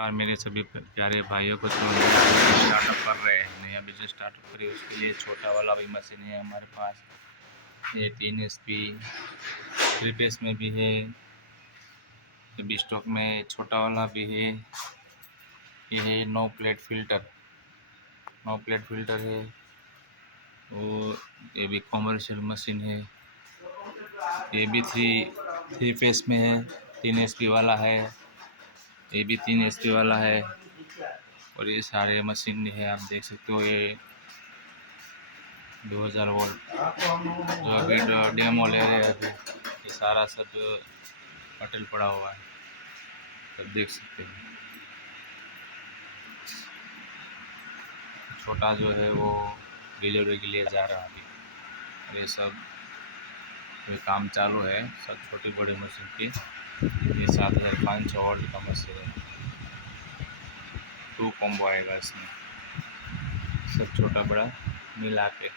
नमस्कार मेरे सभी प्यारे भाइयों को। जो नया बिजनेस स्टार्टअप कर रहे हैं, नया बिजनेस स्टार्टअप करिए, उसके लिए छोटा वाला भी मशीन है हमारे पास। ये 3 HP 3 फेस में भी है, ये भी स्टॉक में छोटा वाला भी है। ये है 9 प्लेट फिल्टर है। और ये भी कॉमर्शियल मशीन है। ये भी 3 फेस में है, 3 HP वाला है। ये भी 3 HP वाला है। और ये सारे मशीन है, आप देख सकते हो। ये 2000 वोल्ट जो अभी डेमो ले रहे हैं अभी, ये सारा सब पटल पड़ा हुआ है, सब देख सकते हैं। छोटा जो है वो डिलीवरी के लिए जा रहा है अभी। और ये सब ये काम चालू है, सब छोटी बड़ी मशीन की। ये 7500 वोल्ट का मशीन है, 2 कॉम्बो आएगा इसमें, सब छोटा बड़ा मिला के।